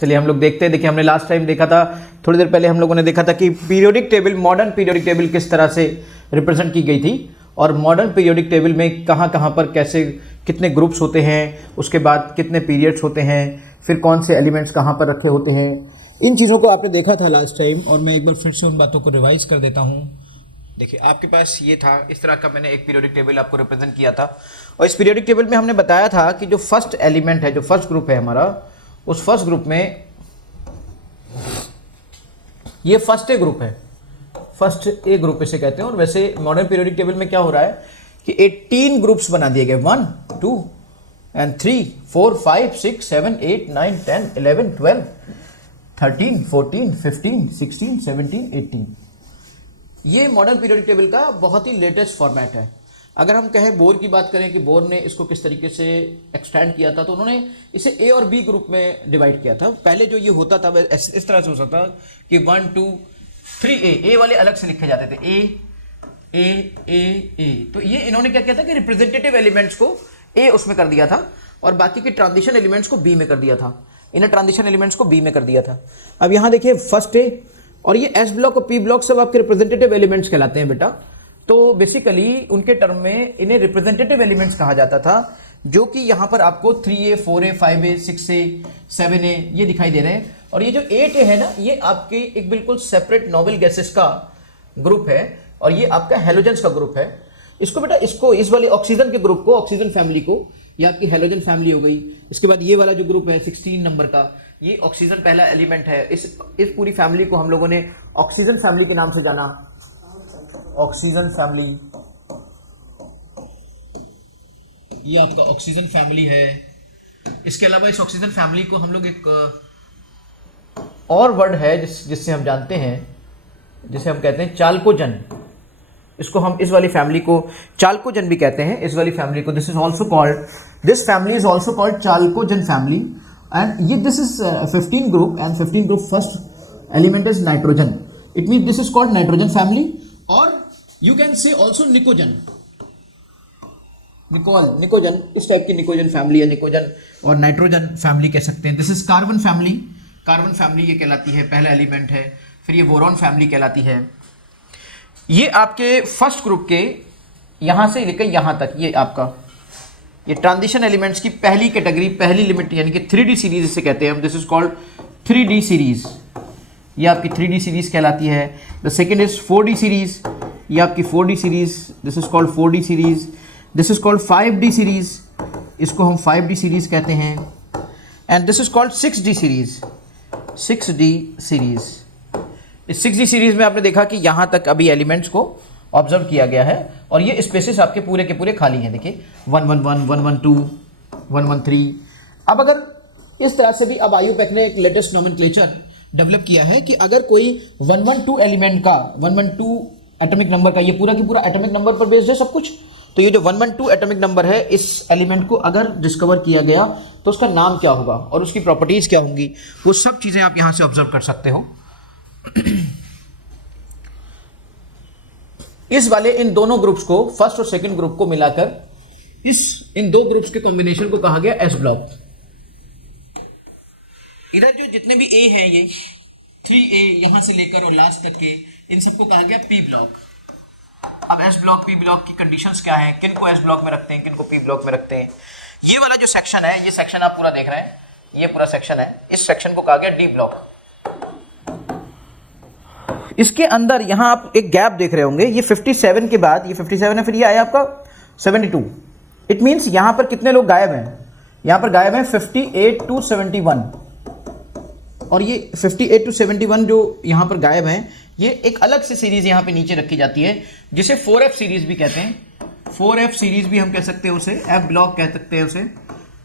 चलिए हम लोग देखते हैं। देखिए हमने लास्ट टाइम देखा था, थोड़ी देर पहले हम लोगों ने देखा था कि periodic table, modern periodic table किस तरह से रिप्रेजेंट की गई थी और मॉडर्न पीरियोडिक टेबल में कहाँ कहाँ पर कैसे कितने ग्रुप्स होते हैं, उसके बाद कितने पीरियड्स होते हैं, फिर कौन से एलिमेंट्स कहाँ पर रखे होते हैं। इन चीज़ों को आपने देखा था लास्ट टाइम और मैं एक बार फिर से उन बातों को रिवाइज कर देता हूँ। देखिए आपके पास ये था, इस तरह का मैंने एक पीरियोडिक टेबल आपको रिप्रेजेंट किया था और इस पीरियोडिक टेबल में हमने बताया था कि जो फर्स्ट एलिमेंट है, जो फर्स्ट ग्रुप है हमारा, उस फर्स्ट ग्रुप में ये फर्स्ट ए ग्रुप है, फर्स्ट ए ग्रुप इसे कहते हैं। और वैसे मॉडर्न पीरियोडिक टेबल में क्या हो रहा है कि 18 ग्रुप्स बना दिए गए, 1 2 and 3 4 5 6 7 8 9 10 11 12 13 14 15 16 17 18। ये मॉडर्न पीरियोडिक टेबल का बहुत ही लेटेस्ट फॉर्मेट है। अगर हम कहें बोर की बात करें कि बोर ने इसको किस तरीके से एक्सटेंड किया था, तो उन्होंने इसे ए और बी ग्रुप में डिवाइड किया था। पहले जो ये होता था वह इस तरह से होता था कि 1 2 3 ए वाले अलग से लिखे जाते थे, ए। तो ये इन्होंने क्या किया था कि रिप्रेजेंटेटिव एलिमेंट्स को ए उसमें कर दिया था और बाकी के ट्रांजिशन एलिमेंट्स को बी में कर दिया था, इन्हें ट्रांजिशन एलिमेंट्स को बी में कर दिया था। अब यहाँ देखिए फर्स्ट ए और ये एस ब्लॉक और पी ब्लॉक सब आपके रिप्रेजेंटेटिव एलिमेंट्स कहलाते हैं बेटा। तो बेसिकली उनके टर्म में इन्हें रिप्रेजेंटेटिव एलिमेंट्स कहा जाता था, जो कि यहाँ पर आपको 3A 4A 5A 6A 7A ये दिखाई दे रहे हैं। और ये जो 8A है ना, ये आपके एक बिल्कुल सेपरेट नोबल गैसेस का ग्रुप है और ये आपका हेलोजेंस का ग्रुप है। इसको बेटा इस वाले ऑक्सीजन के ग्रुप को, ऑक्सीजन फैमिली को, ये आपकी हेलोजन फैमिली हो गई। इसके बाद ये वाला जो ग्रुप है 16 नंबर का, ये ऑक्सीजन पहला एलिमेंट है। इस पूरी फैमिली को हम लोगों ने ऑक्सीजन फैमिली के नाम से जाना, ऑक्सीजन फैमिली। ये आपका ऑक्सीजन फैमिली है। इसके अलावा इस ऑक्सीजन फैमिली को हम लोग एक और वर्ड है जिससे हम जानते हैं, जिसे हम कहते हैं चाल्कोजन। इसको हम इस वाली फैमिली को चाल्कोजन भी कहते हैं। इस वाली फैमिली को this family is also called chalcogen family. And ये this is 15 group and 15 group first element is nitrogen. It mean this is called nitrogen family. और you can say also pnictogen, pnictogen, इस type की निकोजन family है, निकोजन और nitrogen family कह सकते हैं। This is carbon family, carbon family ये कहलाती है, पहला एलिमेंट है। फिर ये बोरॉन फैमिली कहलाती है। ये आपके फर्स्ट ग्रुप के यहां से लेकर यहां तक ये आपका ये ट्रांजिशन एलिमेंट्स की पहली कैटेगरी, पहली लिमिट, यानी कि 3D सीरीज इसे कहते हैं हम। This is called 3D series, ये आपकी 3D सीरीज कहलाती है। The second is 4D series, ये आपकी 4D series, this is called 4D series. This is called 5D series, इसको हम 5D सीरीज कहते हैं। And this is called 6D series, 6D series. इस 6D सीरीज में आपने देखा कि यहां तक अभी एलिमेंट्स को ऑब्जर्व किया गया है और ये स्पेसेस आपके पूरे के पूरे खाली हैं। देखिए 111, 112, 113। अब अगर इस तरह से भी अब IUPAC ने एक लेटेस्ट नोमेनक्लेचर डेवलप किया है कि अगर कोई 112 एलिमेंट का, 112 एटॉमिक नंबर का, ये पूरा की पूरा एटॉमिक नंबर पर बेस्ड है सब कुछ, तो ये जो 112 एटॉमिक नंबर है, इस एलिमेंट को अगर डिस्कवर किया गया तो उसका नाम क्या होगा और उसकी प्रॉपर्टीज क्या होंगी, वो सब चीजें आप यहां से ऑब्जर्व कर सकते हो। इस वाले इन दोनों ग्रुप्स को, फर्स्ट और सेकंड ग्रुप को मिलाकर इन दो ग्रुप्स के कॉम्बिनेशन को कहा गया एस ब्लॉक। इधर जो जितने भी ए हैं, ये 3A यहां से लेकर और लास्ट तक के, इन सबको कहा गया पी ब्लॉक। अब एस ब्लॉक, पी ब्लॉक की कंडीशंस क्या हैं, किन को एस ब्लॉक में रखते हैं, किन को पी ब्लॉक में रखते हैं। ये वाला जो सेक्शन है, ये सेक्शन आप पूरा देख रहे हैं, ये पूरा सेक्शन है, इस सेक्शन को कहा गया डी ब्लॉक। इसके अंदर यहां आप एक गैप देख रहे होंगे, ये 57 के बाद, ये 57 है, फिर ये आया आपका 72। इट मीन्स यहां पर कितने लोग गायब हैं, यहां पर गायब हैं 58 to 71। और ये 58 to 71 जो यहां पर गायब हैं, ये एक अलग से सीरीज यहां पे नीचे रखी जाती है, जिसे 4F सीरीज भी कहते हैं। 4F सीरीज भी हम कह सकते हैं उसे, एफ ब्लॉक कह सकते हैं उसे,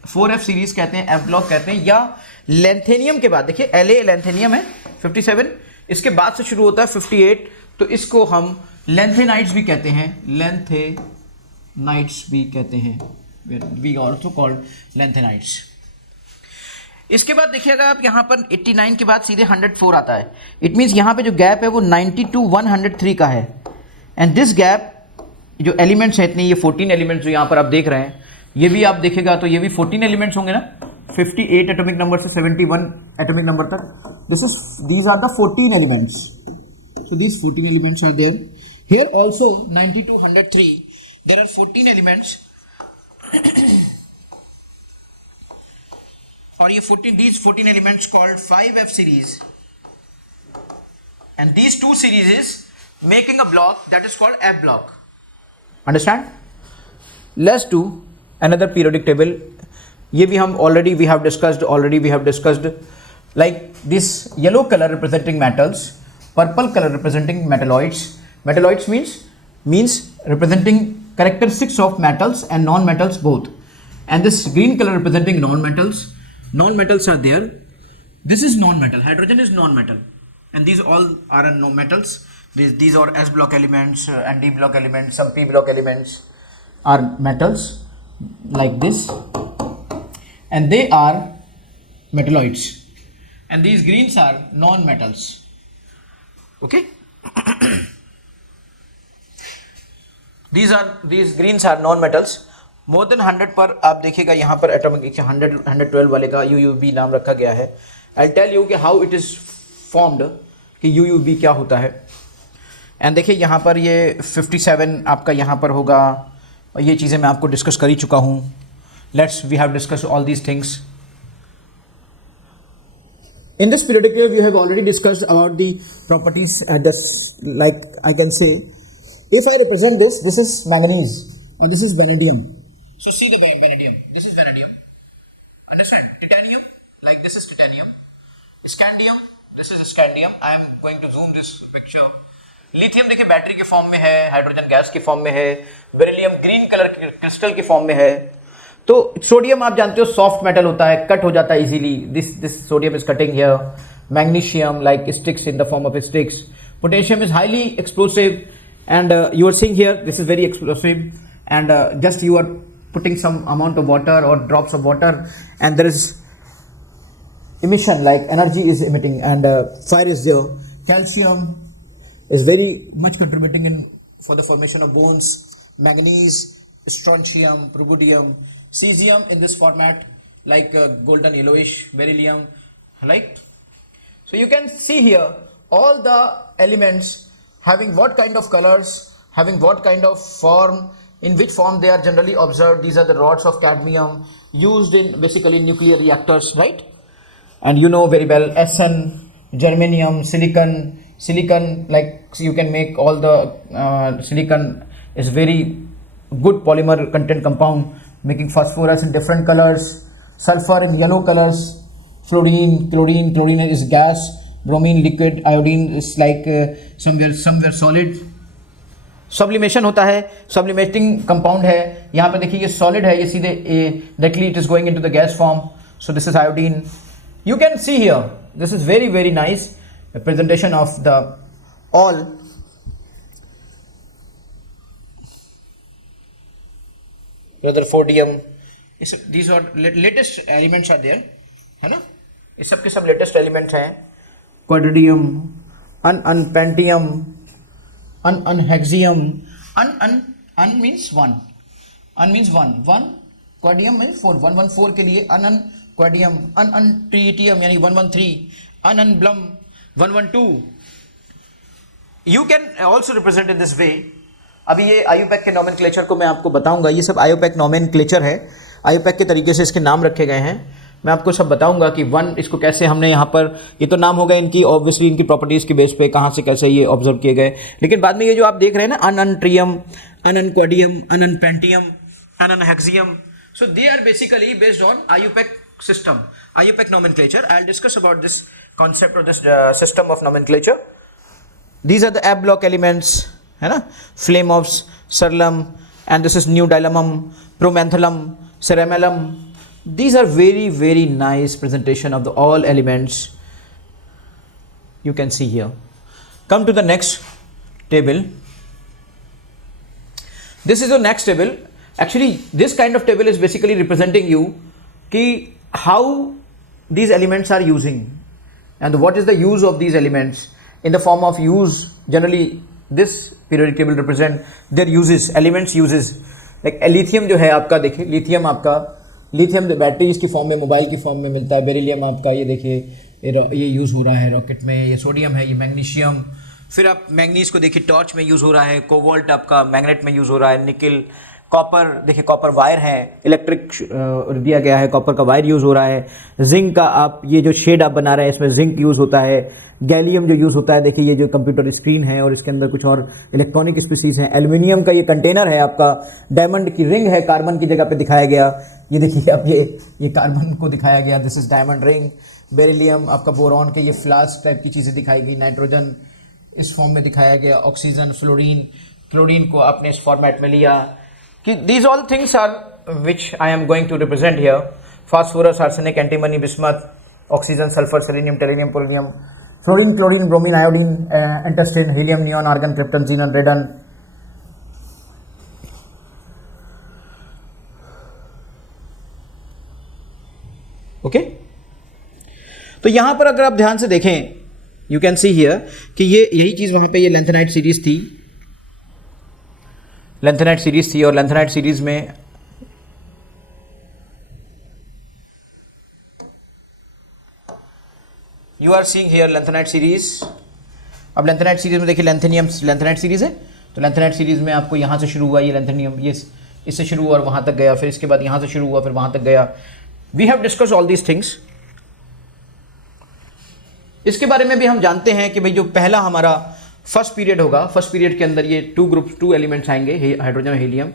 4F सीरीज कहते हैं, एफ ब्लॉक कहते हैं। या लेंथेनियम के बाद, देखिए La लेंथेनियम है 57, इसके बाद से शुरू होता है 58, तो इसको हम लेंथेनाइट्स भी कहते हैं, लेंथेनाइट्स भी कहते हैं, वी ऑल्सो कॉल्ड लेंथेनाइट्स। इसके बाद देखिएगा आप यहाँ पर 89 के बाद सीधे 104 आता है। इट मीन्स यहाँ पे जो गैप है वो 90 to 103 का है। एंड दिस गैप जो एलिमेंट्स हैं इतने, ये 14 एलिमेंट्स जो यहाँ पर आप देख रहे हैं, ये भी आप देखेगा तो ये भी 14 एलिमेंट्स होंगे ना, 58 एटॉमिक नंबर से 71 एटॉमिक नंबर तक, these are the 14 elements. So these 14 elements are there. Here also 90 to 103 there are 14 elements. और ये 14 elements called 5F series, and these two series is making a block that is called F block. Understand? Let's do another periodic table. ये भी हम already we have discussed like this yellow color representing metals, purple color representing metalloids. Metalloids means representing characteristics of metals and non-metals both, and this green color representing non-metals. Non-metals are there. This is non-metal. Hydrogen is non-metal, and these all are non-metals. These are S block elements and D block elements. Some P block elements are metals like this, and they are metalloids. And these greens are non-metals. Okay. These greens are non-metals. More than 100 पर आप देखिएगा यहाँ पर atomic 112 वाले का UUB नाम रखा गया है. आई टेल यू कि हाउ इट इज़ फॉर्म्ड, कि UUB क्या होता है. एंड देखिए यहाँ पर ये 57 आपका यहाँ पर होगा, और ये चीज़ें मैं आपको डिस्कस कर ही चुका हूँ. We have discuss all these things. In this periodic table, we have already discussed about the properties at this, like I can say, if I represent this is manganese or this is vanadium. So see the vanadium, this is vanadium. Understand? Titanium, like this is titanium. Scandium, this is scandium. I am going to zoom this picture. Lithium देखिए battery के form में है, hydrogen gas के form में है, beryllium green colour के crystal के form में है. तो सोडियम आप जानते हो सॉफ्ट मेटल होता है, कट हो जाता है easily. This sodium is cutting here. Magnesium like sticks in the form of sticks. Potassium is highly explosive, and you are seeing here this is very explosive, and just you are putting some amount of water or drops of water, and there is emission, like energy is emitting, and fire is there. Calcium is very much contributing in for the formation of bones. Manganese, strontium, rubidium, cesium in this format, like golden yellowish. Beryllium, like, so you can see here all the elements having what kind of colors, having what kind of form, in which form they are generally observed. These are the rods of cadmium used in basically nuclear reactors, right? And you know very well SN, germanium, silicon, like you can make all the silicon is very good polymer content compound, making phosphorus in different colors, sulfur in yellow colors, fluorine, chlorine is gas, bromine liquid, iodine is like somewhere solid. Sublimation होता है, सब्लिमेटिंग compound है. यहाँ पे देखिए ये solid है, ये सीधे directly it is going into the gas form. So this is iodine. You can see here this is very very nice presentation of the all. Rutherfordium, these are latest elements are there, है ना. ये सब के सब latest elements हैं. Quadridium, pentium, hexium, means one, means one, quadium means 4, 114 के लिए quadium, tritium यानी 113, blum 112. You can also represent in this way. अभी ये IUPAC के नॉमेनक्लेचर को मैं आपको बताऊंगा. ये सब IUPAC नॉमेनक्लेचर है. IUPAC के तरीके से इसके नाम रखे गए हैं. मैं आपको सब बताऊंगा कि वन इसको कैसे हमने यहाँ पर, ये तो नाम हो गए इनकी ऑब्वियसली इनकी प्रॉपर्टीज़ के बेस पे कहाँ से कैसे ये ऑब्जर्व किए गए. लेकिन बाद में ये जो आप देख रहे हैं ना trium, quadium, pentium, hexium, so they are basically based on IUPAC system, IUPAC nomenclature. I'll discuss about this concept or this system of nomenclature. These are the F block elements, है ना, Flamovs, Cerulum, and this is Neodymium, Promethanum, Ceramellum. These are very very nice presentation of the all elements you can see here. Come to the next table. This is the next table. Actually this kind of table is basically representing you ki how these elements are using and what is the use of these elements in the form of use. Generally this periodic table represent their uses, elements uses. Like lithium जो है आपका देखिए, lithium आपका lithium battery इसकी form में, mobile की form में मिलता है। बेरिलियम आपका ये देखिए ये यूज़ हो रहा है रॉकेट में। ये सोडियम है, ये मैग्नीशियम। फिर आप मैंगनीज को देखिए टॉर्च में यूज़ हो रहा है। कोबाल्ट आपका मैग्नेट में यूज़ हो रहा है। निकल, कॉपर देखिए कॉपर वायर हैं, इलेक्ट्रिक दिया गया है, कॉपर का वायर यूज़ हो रहा है। जिंक का आप ये जो शेड आप बना रहे हैं इसमें जिंक यूज़ होता है। गैलियम जो यूज़ होता है, देखिए ये जो कंप्यूटर स्क्रीन है और इसके अंदर कुछ और इलेक्ट्रॉनिक स्पीसीज़ हैं। एल्युमिनियम का ये कंटेनर है आपका। डायमंड की रिंग है, कार्बन की जगह पे दिखाया गया। ये देखिए अब ये कार्बन को दिखाया गया, this is diamond ring. Beryllium आपका बोरॉन के ये फ्लास्क टाइप की चीज़ें दिखाई गई। नाइट्रोजन इस फॉर्म में दिखाया गया। ऑक्सीजन, फ्लोरीन, क्लोरीन को आपने इस फॉर्मेट में लिया कि these all things are which I am going to represent here. Phosphorus, arsenic, antimony, bismuth, oxygen, sulfur, selenium, tellurium, polonium, fluorine, chlorine, bromine, iodine, intestine, helium, neon, argon, krypton, xenon, radon. Okay तो यहाँ पर अगर आप ध्यान से देखें, you can see here कि ये यही चीज़ वहाँ पे ये लैंथेनाइट सीरीज थी। लैंथेनाइट सीरीज थी और लैंथेनाइट सीरीज में you are seeing here lanthanide series. अब लैंथेनाइट सीरीज में देखिए लैंथेनियम लैंथेनाइट सीरीज है, तो लैंथेनाइट सीरीज में आपको यहाँ से शुरू हुआ ये लैंथेनियम, ये इससे शुरू हुआ और वहाँ तक गया, फिर इसके बाद यहाँ से शुरू हुआ फिर वहाँ तक गया। We have discuss all these things. इसके बारे में भी हम जानते हैं कि भाई जो पहला हमारा फर्स्ट पीरियड होगा, फर्स्ट पीरियड के अंदर ये टू एलिमेंट्स आएंगे, हाइड्रोजन और हीलियम।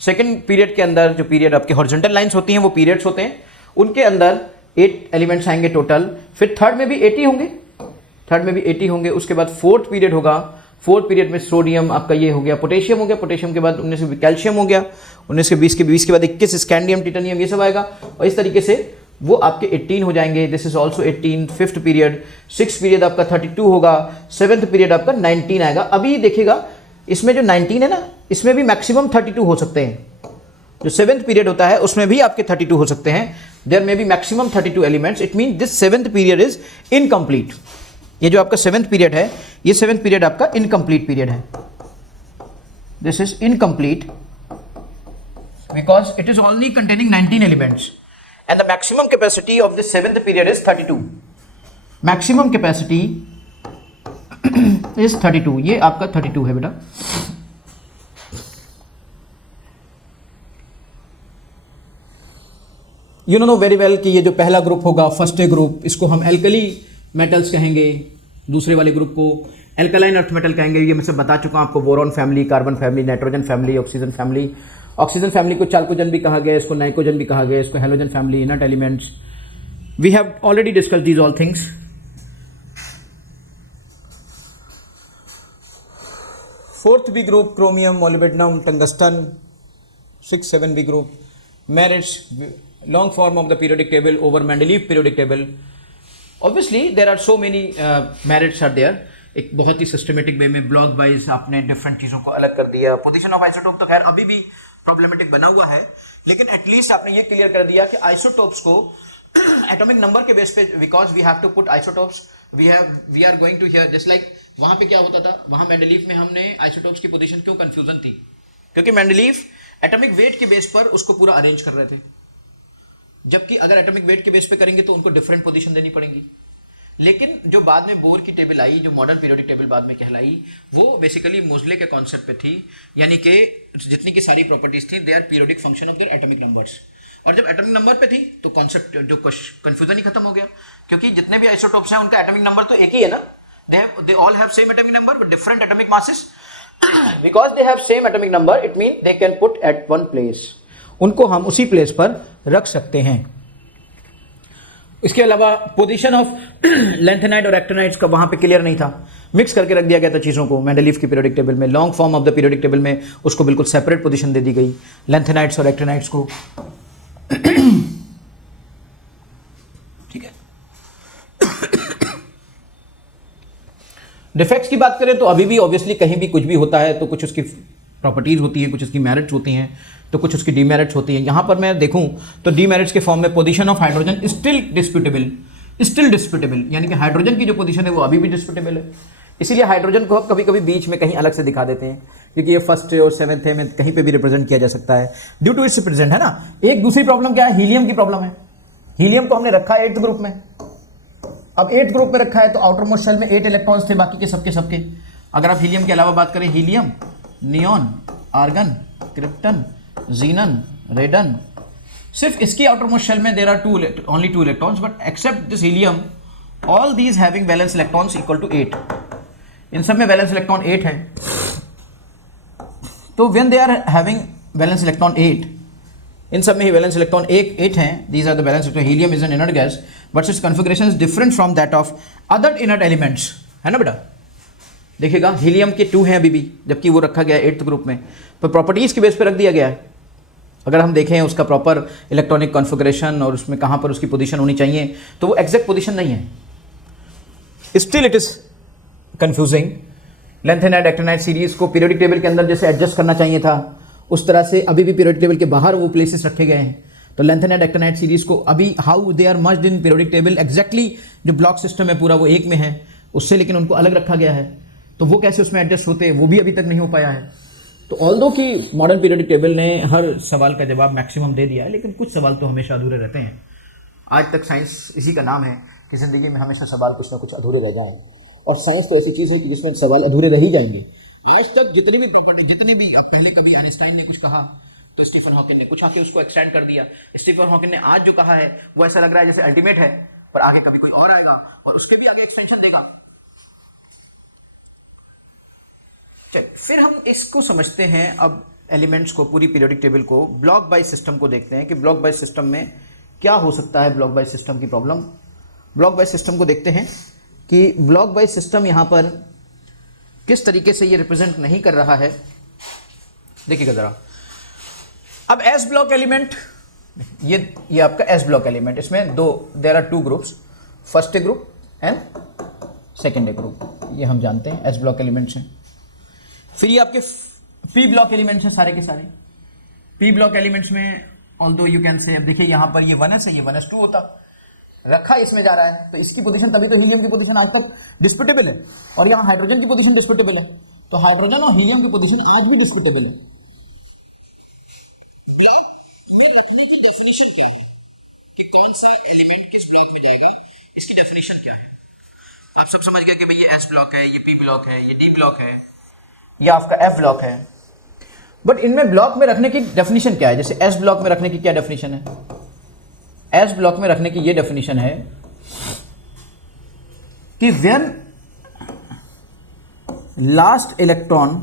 सेकंड पीरियड के अंदर जो पीरियड आपके हॉरिजॉन्टल लाइंस होती हैं वो पीरियड्स होते हैं, उनके अंदर 8 एलिमेंट्स आएंगे टोटल। फिर थर्ड में भी 80 होंगे, थर्ड में भी 80 होंगे। उसके बाद फोर्थ पीरियड होगा, फोर्थ पीरियड में सोडियम आपका ये हो गया, पोटेशियम हो गया, पोटेशियम के बाद 19 से कैल्शियम हो गया, 19 के 20 के बाद 21 स्कैंडियम, टिटेनियम, ये सब आएगा और इस तरीके से वो आपके 18 हो जाएंगे। This is also 18। Fifth period, six period आपका 32 होगा, सेवन्थ पीरियड आपका 19 आएगा। अभी देखिएगा इसमें जो 19 है ना, इसमें भी मैक्सिमम 32 हो सकते हैं। जो सेवन्थ पीरियड होता है उसमें भी आपके 32 हो सकते हैं। There may be maximum 32 elements. It mean this seventh period is incomplete. ये जो आपका सेवन्थ पीरियड है, ये सेवन्थ पीरियड आपका इनकम्प्लीट पीरियड है। This is incomplete because it is only containing 19 elements and the maximum capacity of the seventh period is 32. maximum capacity is 32. ये आपका 32 है बेटा। you know very well कि ये जो पहला ग्रुप होगा, फर्स्ट ग्रुप, इसको हम एल्कली मेटल्स कहेंगे, दूसरे वाले ग्रुप को एल्कलाइन अर्थ मेटल कहेंगे। ये मैं सब बता चुका हूँ आपको। Boron family, carbon family, nitrogen family, oxygen family. Oxygen family को चाल्कोजन भी कहा गया, इसको नाइट्रोजन भी कहा गया, इसको halogen family, inert elements. We have already discuss these all things. Fourth B group chromium, molybdenum, tungsten. 6-7 B group merits, long form of the periodic table over Mendeleev periodic table. Obviously there are so many merits are there. एक बहुत ही systematic way में block wise आपने different चीज़ों को अलग कर दिया। Position of isotope तो खैर अभी भी प्रॉब्लमेटिक बना हुआ है, लेकिन एटलीस्ट आपने ये क्लियर कर दिया कि आइसोटोप्स को एटॉमिक नंबर के बेस पे, because we have to put isotopes, we are going to here just like वहाँ पे क्या होता था, वहाँ मेंडलीव में हमने आइसोटोप्स की पोजीशन क्यों कन्फ्यूजन थी, क्योंकि मेंडलीव एटॉमिक वेट के बेस पर उसको पूरा अरेंज कर रहे थे, जबकि अगर एटॉमिक वेट के बेस पे करेंगे तो उनको डिफरेंट पोजीशन देनी पड़ेगी। लेकिन जो बाद में बोर की टेबल आई, जो मॉडर्न पीरियोडिक टेबल बाद में कहलाई, वो बेसिकली मोजले के कॉन्सेप्ट पे थी, यानी कि जितनी की सारी प्रॉपर्टीज थी they are periodic function of their atomic numbers. और जब एटॉमिक नंबर पे थी तो कॉन्सेप्ट जो कन्फ्यूजन ही खत्म हो गया, क्योंकि जितने भी आइसोटोप्स हैं उनका एटॉमिक नंबर तो एक ही है ना, they all have same atomic number with different atomic masses. Because they have same atomic number it mean they can put at one place, उनको हम उसी प्लेस पर रख सकते हैं। इसके अलावा पोजीशन ऑफ लैंथेनाइट और एक्टिनाइट्स का वहाँ पे क्लियर नहीं था, मिक्स करके रख दिया गया था चीज़ों को मेंडलीव की पीरियोडिक टेबल में। Long form of the periodic table में उसको बिल्कुल सेपरेट पोजीशन दे दी गई, लैंथेनाइट्स और एक्टिनाइट्स को। ठीक है। डिफेक्ट्स की बात करें तो अभी भी ऑब्वियसली कहीं भी कुछ भी होता है तो कुछ उसकी प्रॉपर्टीज होती हैं, कुछ उसकी मेरिट्स होती हैं, तो कुछ उसकी डीमेरिट्स होती हैं। यहाँ पर मैं देखूँ तो डीमेरिट्स के फॉर्म में position of hydrogen still disputable, यानी कि हाइड्रोजन की जो पोजीशन है वो अभी भी डिस्प्यूटेबल है। इसीलिए हाइड्रोजन को कभी कभी बीच में कहीं अलग से दिखा देते हैं, क्योंकि ये फर्स्ट और सेवंथ है में कहीं पे भी रिप्रेजेंट किया जा सकता है ड्यू टू इट्स प्रेजेंट, है ना। एक दूसरी प्रॉब्लम क्या है, हीलियम की प्रॉब्लम है। हीलियम को हमने रखा है 8th ग्रुप में। अब 8th ग्रुप में रखा है तो आउटर मोस्ट शेल में 8 इलेक्ट्रॉन्स थे, बाकी के सबके। अगर आप हीलियम के अलावा बात करें, helium, neon, argon, krypton, xenon, radon, सिर्फ इसकी आउटर मोस्ट शेल में there are only 2 electrons, but except this helium all these having valence electrons equal to 8। In सब में वैलेंस इलेक्ट्रॉन 8 है। तो when they are having valence electron 8, in सब में ही वैलेंस इलेक्ट्रॉन 8 हैं, these are the valence electron. Helium is an inert gas but its configuration is different from that of other inert elements, है ना बेटा। देखिएगा हीलियम के 2 हैं अभी भी, जबकि वो रखा गया है 8th ग्रुप में, तो प्रॉपर्टीज की बेस पे रख दिया गया है। अगर हम देखें उसका प्रॉपर इलेक्ट्रॉनिक कॉन्फ़िगरेशन और उसमें कहाँ पर उसकी पोजीशन होनी चाहिए, तो वो एग्जैक्ट पोजीशन नहीं है। Still it is confusing. Lanthanide actinide series को पीरियोडिक टेबल के अंदर जैसे एडजस्ट करना चाहिए था, उस तरह से अभी भी पीरियोडिक टेबल के बाहर वो प्लेसेस रखे गए हैं। तो लैंथेनाइट एक्टिनाइट सीरीज को अभी how they are merged in periodic table, exactly जो ब्लॉक सिस्टम है पूरा वो एक में है उससे, लेकिन उनको अलग रखा गया है। तो वो कैसे उसमें एडजस्ट होते हैं वो भी अभी तक नहीं हो पाया है। तो ऑल्दो कि मॉडर्न पीरियोडिक टेबल ने हर सवाल का जवाब मैक्सिमम दे दिया है, लेकिन कुछ सवाल तो हमेशा अधूरे रहते हैं। आज तक साइंस इसी का नाम है कि ज़िंदगी में हमेशा सवाल कुछ ना कुछ अधूरे रह जाएं, और साइंस तो ऐसी चीज़ है कि जिसमें सवाल अधूरे रह ही जाएंगे। आज तक जितनी भी प्रॉपर्टी, जितनी भी, अब पहले कभी आइंस्टाइन ने कुछ कहा तो स्टीफन हॉकिंग ने कुछ आके उसको एक्सटेंड कर दिया। स्टीफन हॉकिंग ने आज जो कहा है वो ऐसा लग रहा है जैसे अल्टीमेट है, पर आगे कभी कोई और आएगा और उसके भी आगे एक्सटेंशन देगा। चलिए फिर हम इसको समझते हैं, अब एलिमेंट्स को, पूरी पीरियोडिक टेबल को, ब्लॉक वाइज सिस्टम को देखते हैं कि ब्लॉक वाइज सिस्टम में क्या हो सकता है। ब्लॉक वाइज सिस्टम की प्रॉब्लम, ब्लॉक वाइज सिस्टम को देखते हैं कि ब्लॉक वाइज सिस्टम यहाँ पर किस तरीके से ये रिप्रेजेंट नहीं कर रहा है। देखिएगा ज़रा, अब एस ब्लॉक एलिमेंट, ये आपका एस ब्लॉक एलिमेंट, इसमें there are 2 groups, first group and second group, ये हम जानते हैं एस ब्लॉक एलिमेंट्स हैं। फिर ये आपके पी ब्लॉक एलिमेंट्स हैं सारे के सारे। पी ब्लॉक एलिमेंट्स में ऑल्दो यू कैन से, अब देखिए यहाँ पर ये 1s है, ये 1s2 होता, रखा इसमें जा रहा है, तो इसकी पोजीशन, तभी तो हीलियम की पोजीशन आज तक डिस्प्यूटेबल है, और यहाँ हाइड्रोजन की पोजीशन डिस्प्यूटेबल है, तो हाइड्रोजन और हीलियम की पोजीशन आज भी डिस्प्यूटेबल है। ब्लॉक में रखने की डेफिनेशन क्या है कि कौन सा एलिमेंट किस ब्लॉक में जाएगा, इसकी डेफिनेशन क्या है। आप सब समझ गए कि भाई ये एस ब्लॉक है, ये पी ब्लॉक है, ये डी ब्लॉक है, ये आपका एफ ब्लॉक है। बट इनमें ब्लॉक में रखने की डेफिनेशन क्या है। जैसे एस ब्लॉक में रखने की क्या डेफिनेशन है, एस ब्लॉक में रखने की ये डेफिनेशन है कि when last electron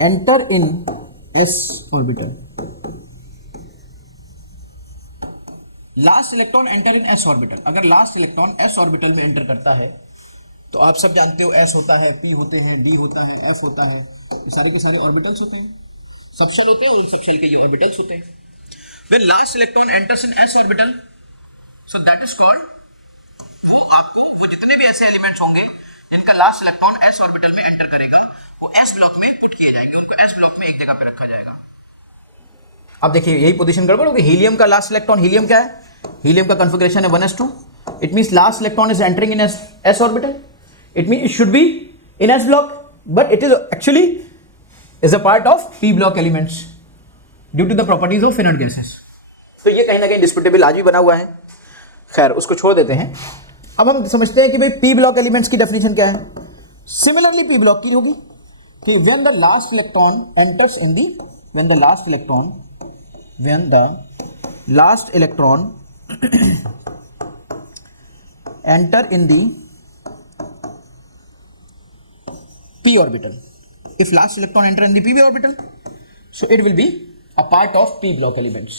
enter in S orbital, last electron enter in S orbital, अगर लास्ट इलेक्ट्रॉन एस ऑर्बिटल में एंटर करता है, तो आप सब जानते हो एस होता है, पी होते हैं, डी होता है, एफ होता है, ये सारे के सारे ऑर्बिटल्स होते हैं, सबशेल होते हैं, और उन सबशेल के ये ऑर्बिटल्स होते हैं। When last electron enters in s orbital, so that is called, वो आपको, वो जितने भी ऐसे एलिमेंट्स होंगे जिनका लास्ट इलेक्ट्रॉन s ऑर्बिटल में एंटर करेगा, वो s ब्लॉक में पुट किए जाएंगे, उनको s ब्लॉक में एक जगह पे रखा जाएगा। अब देखिए यही पोजीशन गड़बड़ होगी। हीलियम का लास्ट इलेक्ट्रॉन, हीलियम क्या है, हीलियम का कॉन्फ़िगरेशन है 1s2, it means last electron is entering in s orbital, it means it should be in s block, but it is actually is a part of p block elements due to the properties of inert gases. तो ये कहीं ना कहीं disputable आज भी बना हुआ है। खैर उसको छोड़ देते हैं। अब हम समझते हैं कि भाई पी ब्लॉक एलिमेंट्स की डेफिनेशन क्या है। सिमिलरली पी ब्लॉक की होगी कि when the last electron enters in the, when the last electron enter in the p orbital, if last electron enter in the p orbital, so it will be a part of p block elements.